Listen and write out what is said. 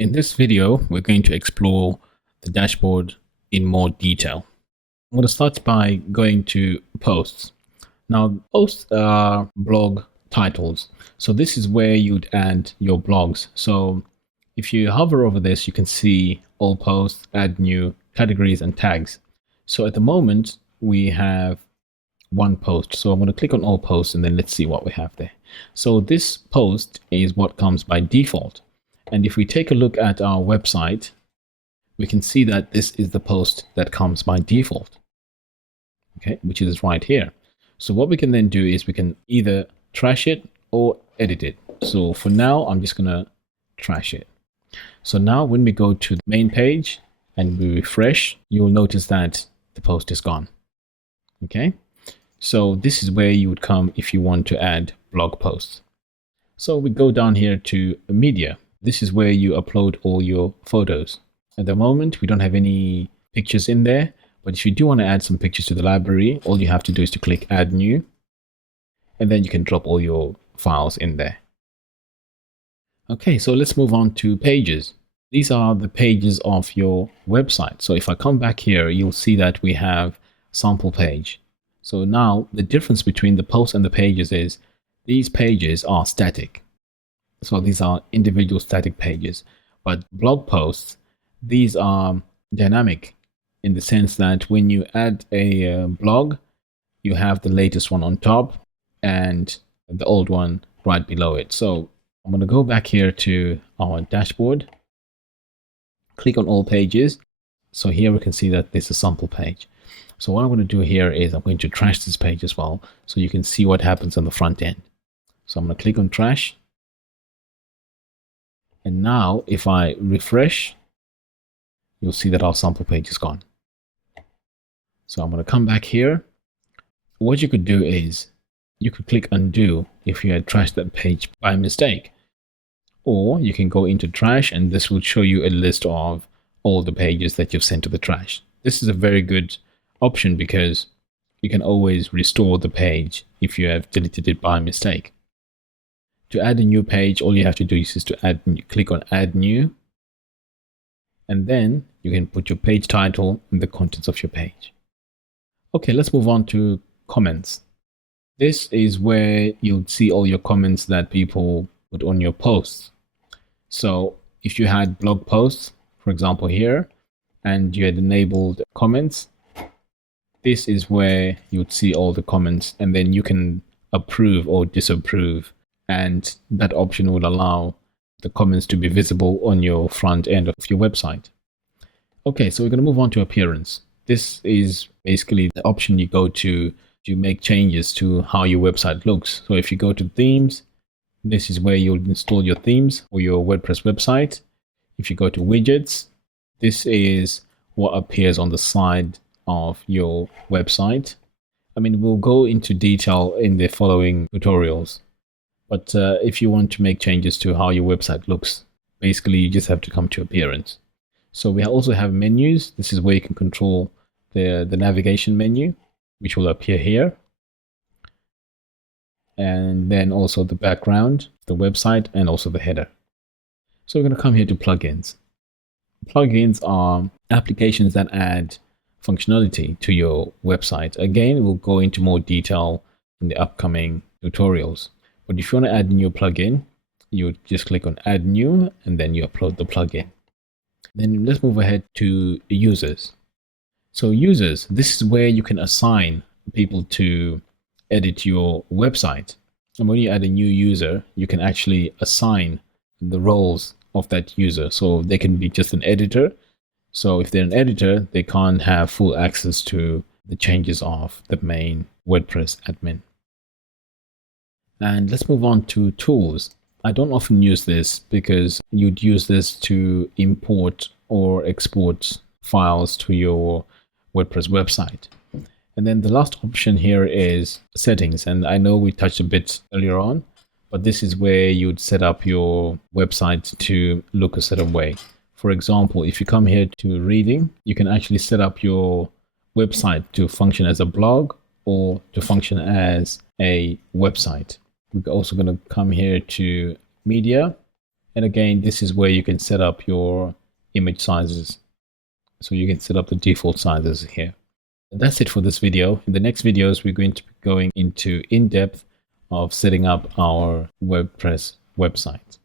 In this video, we're going to explore the dashboard in more detail. I'm going to start by going to posts. Now, posts are blog titles. So this is where you'd add your blogs. So if you hover over this, you can see all posts, add new categories and tags. So at the moment, we have one post. So I'm going to click on all posts and then let's see what we have there. So this post is what comes by default. And if we take a look at our website, we can see that this is the post that comes by default, okay, which is right here. So what we can then do is we can either trash it or edit it. So for now, I'm just going to trash it. So now when we go to the main page and we refresh, you'll notice that the post is gone. Okay, so this is where you would come if you want to add blog posts. So we go down here to media. This is where you upload all your photos. At the moment, we don't have any pictures in there, but if you do want to add some pictures to the library, all you have to do is to click add new, and then you can drop all your files in there. Okay, so let's move on to pages. These are the pages of your website. So if I come back here, you'll see that we have sample page. So now the difference between the posts and the pages is these pages are static. So these are individual static pages, but blog posts, these are dynamic in the sense that when you add a blog, you have the latest one on top and the old one right below it. So I'm going to go back here to our dashboard, click on all pages. So here we can see that this is a sample page. So what I'm going to do here is I'm going to trash this page as well, so you can see what happens on the front end. So I'm going to click on trash. And now if I refresh, you'll see that our sample page is gone. So I'm going to come back here. What you could do is you could click undo if you had trashed that page by mistake. Or you can go into trash and this will show you a list of all the pages that you've sent to the trash. This is a very good option because you can always restore the page if you have deleted it by mistake. To add a new page, all you have to do is to click on add new, and then you can put your page title and the contents of your page. Okay, let's move on to comments. This is where you'll see all your comments that people put on your posts. So if you had blog posts, for example here, and you had enabled comments, this is where you'd see all the comments, and then you can approve or disapprove. And that option will allow the comments to be visible on your front end of your website. Okay, so we're going to move on to appearance. This is basically the option you go to make changes to how your website looks. So if you go to themes, this is where you'll install your themes for your WordPress website. If you go to widgets, this is what appears on the side of your website. I mean, we'll go into detail in the following tutorials. But if you want to make changes to how your website looks, basically you just have to come to appearance. So we also have menus. This is where you can control the navigation menu, which will appear here. And then also the background, the website, and also the header. So we're going to come here to plugins. Plugins are applications that add functionality to your website. Again, we'll go into more detail in the upcoming tutorials. But if you want to add a new plugin, you just click on add new and then you upload the plugin. Then let's move ahead to users. So users, this is where you can assign people to edit your website. And when you add a new user, you can actually assign the roles of that user. So they can be just an editor. So if they're an editor, they can't have full access to the changes of the main WordPress admin. And let's move on to tools. I don't often use this because you'd use this to import or export files to your WordPress website. And then the last option here is settings. And I know we touched a bit earlier on, but this is where you'd set up your website to look a certain way. For example, if you come here to reading, you can actually set up your website to function as a blog or to function as a website. We're also going to come here to media, And again, this is where you can set up your image sizes. So you can set up the default sizes here. And that's it for this video. In the next videos, we're going to be going into in-depth of setting up our WordPress website.